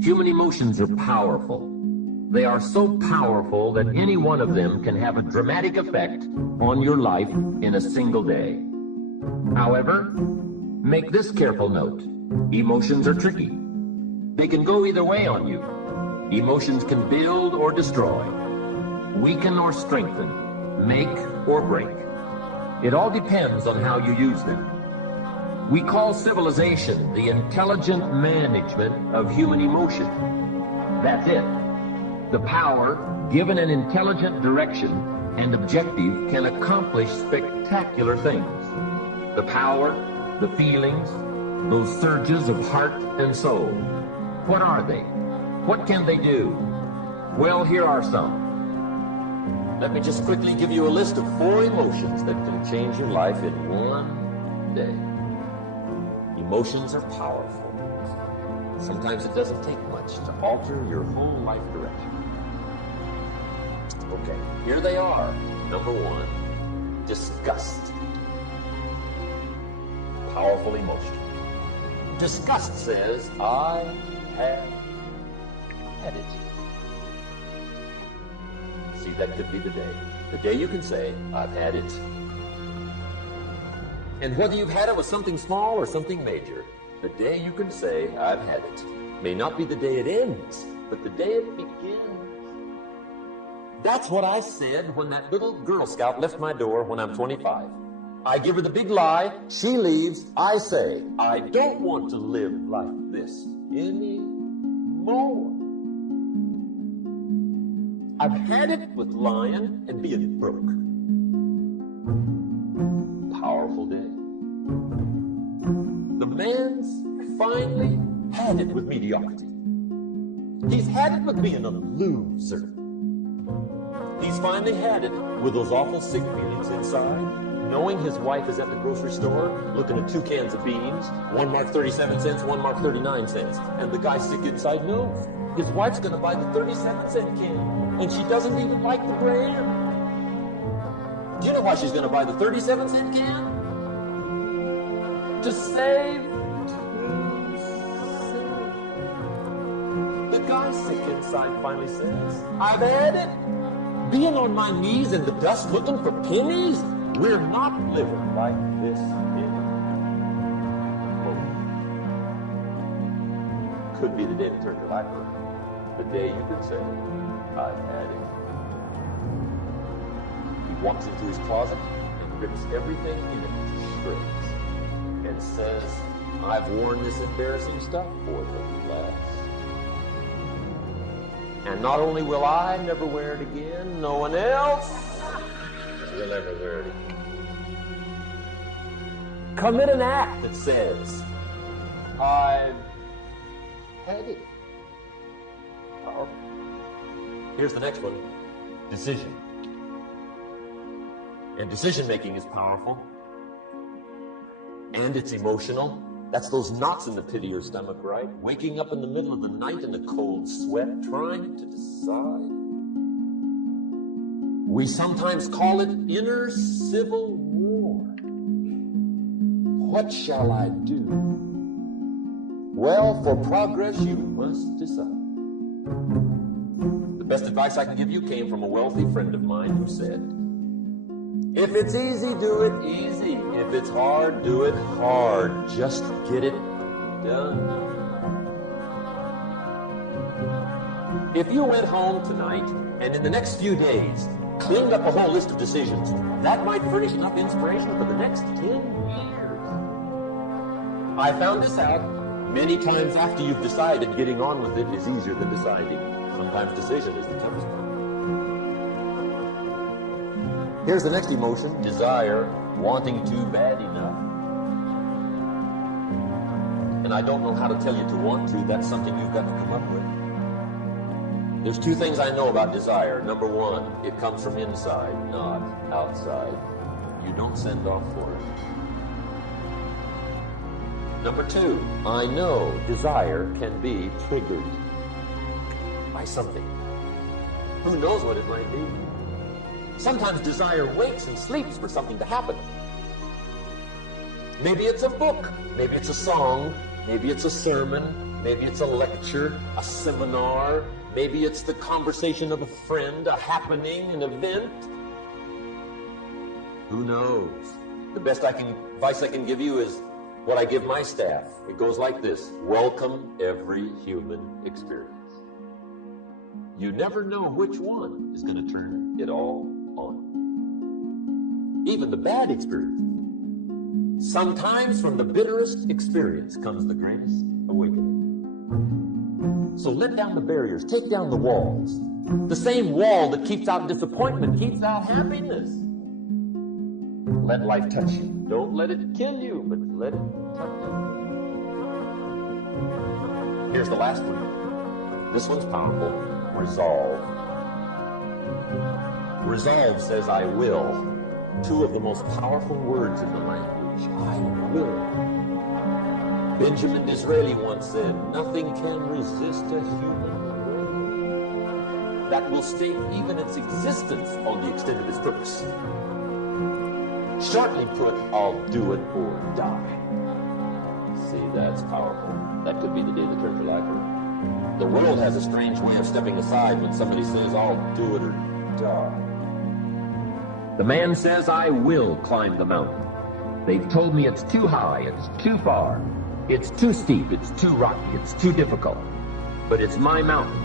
Human emotions are powerful. They are so powerful that any one of them can have a dramatic effect on your life in a single day. However, make this careful note. Emotions are tricky. They can go either way on you. Emotions can build or destroy, weaken or strengthen, make or break. It all depends on how you use them. We call civilization the intelligent management of human emotion. That's it. The power, given an intelligent direction and objective, can accomplish spectacular things. The power, the feelings, those surges of heart and soul. What are they? What can they do? Well, here are some. Let me just quickly give you a list of 4 emotions that can change your life in one day. Emotions are powerful. Sometimes it doesn't take much to alter your whole life direction. Okay, here they are. Number 1, disgust. Powerful emotion. Disgust says, I have had it. See, that could be the day. The day you can say, I've had it. And whether you've had it with something small or something major, the day you can say, I've had it, may not be the day it ends, but the day it begins. That's what I said when that little Girl Scout left my door when I'm 25. I give her the big lie, she leaves, I say, I don't want to live like this anymore. I've had it with lying and being broke. Powerful day. The man's finally had it with mediocrity. He's had it with being a loser. He's finally had it with those awful sick feelings inside, knowing his wife is at the grocery store looking at 2 cans of beans, one marked 37 cents, one marked 39 cents, and the guy sick inside knows his wife's going to buy the 37-cent can, and she doesn't even like the brand. Do you know why she's going to buy the 37-cent can? To save 2 cents. The guy sick inside finally says, I've had it. Being on my knees in the dust looking for pennies? We're not living like this anymore. Could be the day that turned your life around. The day you can say, I've had it. He walks into his closet and rips everything in it to shreds and says, I've worn this embarrassing stuff for the last. And not only will I never wear it again, no one else will ever wear it again. Commit an act that says, I've had it. Powerful. Here's the next one. Decision. And decision making is powerful. And it's emotional. That's those knots in the pit of your stomach, right? Waking up in the middle of the night in a cold sweat, trying to decide. We sometimes call it inner civil war. What shall I do? Well, for progress, you must decide. The best advice I can give you came from a wealthy friend of mine who said, if it's easy, do it easy. If it's hard, do it hard. Just get it done. If you went home tonight and in the next few days cleaned up a whole list of decisions, that might furnish enough inspiration for the next 10 years. I found this out many times after you've decided. Getting on with it is easier than deciding. Sometimes decision is the toughest part. Here's the next emotion, desire, wanting to bad enough. And I don't know how to tell you to want to. That's something you've got to come up with. There's 2 things I know about desire. Number 1, it comes from inside, not outside. You don't send off for it. Number 2, I know desire can be triggered by something. Who knows what it might be? Sometimes desire waits and sleeps for something to happen. Maybe it's a book, maybe it's a song, maybe it's a sermon, Maybe it's a lecture, a seminar. Maybe it's the conversation of a friend, a happening, an event. Who knows? The best advice I can give you is what I give my staff. It goes like this: welcome every human experience. You never know which one is going to turn it all on. Even the bad experience. Sometimes from the bitterest experience comes the greatest awakening. So let down the barriers, take down the walls. The same wall that keeps out disappointment keeps out happiness. Let life touch you. Don't let it kill you, but let it touch you. Here's the last one. This one's powerful. Resolve. Resolve says I will. Two of the most powerful words in the language. I will. Benjamin Disraeli once said, nothing can resist a human will that will stake even its existence on the extent of its purpose. Shortly put, I'll do it or die. See, that's powerful. That could be the day that turns your life around. The world has a strange way of stepping aside when somebody says, I'll do it or die. The man says, I will climb the mountain. They've told me it's too high, it's too far, it's too steep, it's too rocky, it's too difficult. But it's my mountain.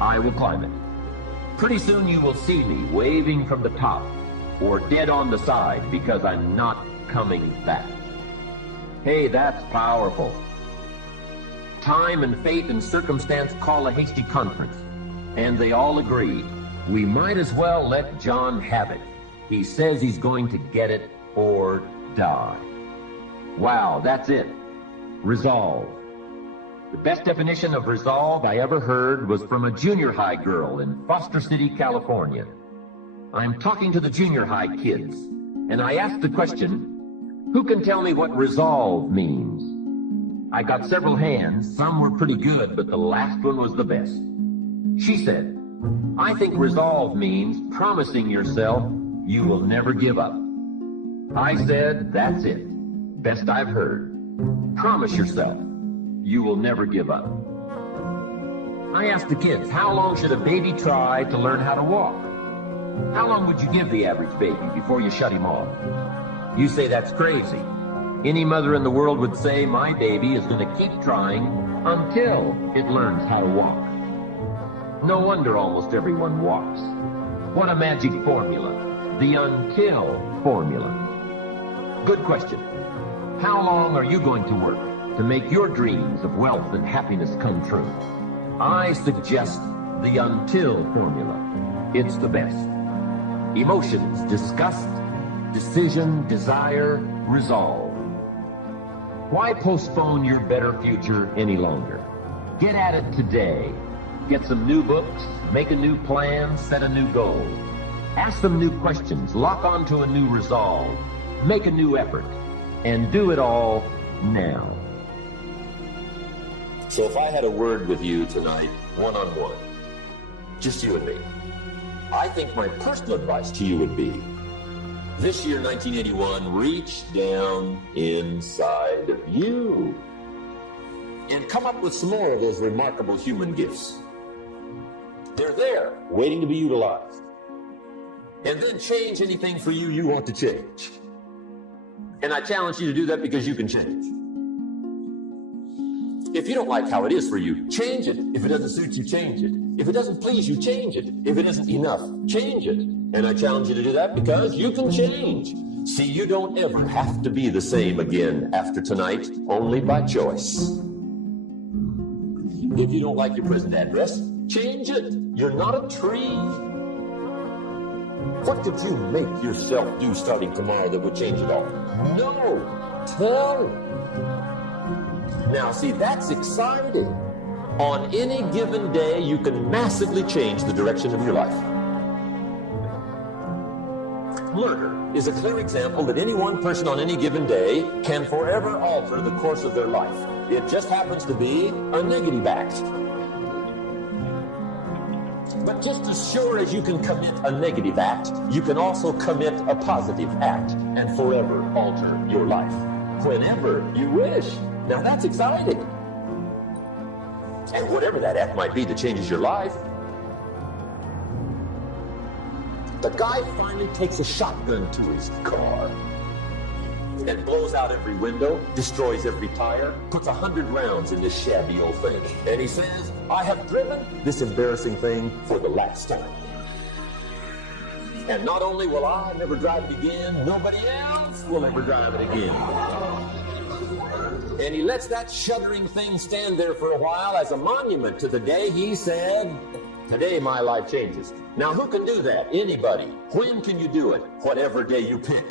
I will climb it. Pretty soon you will see me waving from the top or dead on the side because I'm not coming back. Hey, that's powerful. Time and fate and circumstance call a hasty conference, and they all agreed. We might as well let John have it. He says he's going to get it or die. Wow, that's it. Resolve. The best definition of resolve I ever heard was from a junior high girl in Foster City, California. I'm talking to the junior high kids, and I asked the question, who can tell me what resolve means? I got several hands. Some were pretty good, but the last one was the best. She said, I think resolve means promising yourself you will never give up. I said, that's it. Best I've heard. Promise yourself you will never give up. I asked the kids, how long should a baby try to learn how to walk? How long would you give the average baby before you shut him off? You say that's crazy. Any mother in the world would say, my baby is going to keep trying until it learns how to walk. No wonder almost everyone walks. What a magic formula. The until formula. Good question. How long are you going to work to make your dreams of wealth and happiness come true? I suggest the until formula. It's the best. Emotions, disgust, decision, desire, resolve. Why postpone your better future any longer? Get at it today. Get some new books, make a new plan, set a new goal. Ask some new questions, lock onto a new resolve, make a new effort, and do it all now. So if I had a word with you tonight, one-on-one, just you and me, I think my personal advice to you would be, this year, 1981, reach down inside of you and come up with some more of those remarkable human gifts. They're there, waiting to be utilized. And then change anything for you want to change. And I challenge you to do that because you can change. If you don't like how it is for you, change it. If it doesn't suit you, change it. If it doesn't please you, change it. If it isn't enough, change it. And I challenge you to do that because you can change. See, you don't ever have to be the same again after tonight, only by choice. If you don't like your present address, change it. You're not a tree. What could you make yourself do starting tomorrow that would change it all? No. Tell it. Now, see, that's exciting. On any given day, you can massively change the direction of your life. Murder is a clear example that any one person on any given day can forever alter the course of their life. It just happens to be a negative act. But just as sure as you can commit a negative act, you can also commit a positive act and forever alter your life. Whenever you wish. Now that's exciting. And whatever that act might be that changes your life. The guy finally takes a shotgun to his car and blows out every window, destroys every tire, puts 100 rounds in this shabby old thing. And he says, I have driven this embarrassing thing for the last time. And not only will I never drive it again, nobody else will ever drive it again. And he lets that shuddering thing stand there for a while as a monument to the day he said, today my life changes. Now who can do that? Anybody. When can you do it? Whatever day you pick.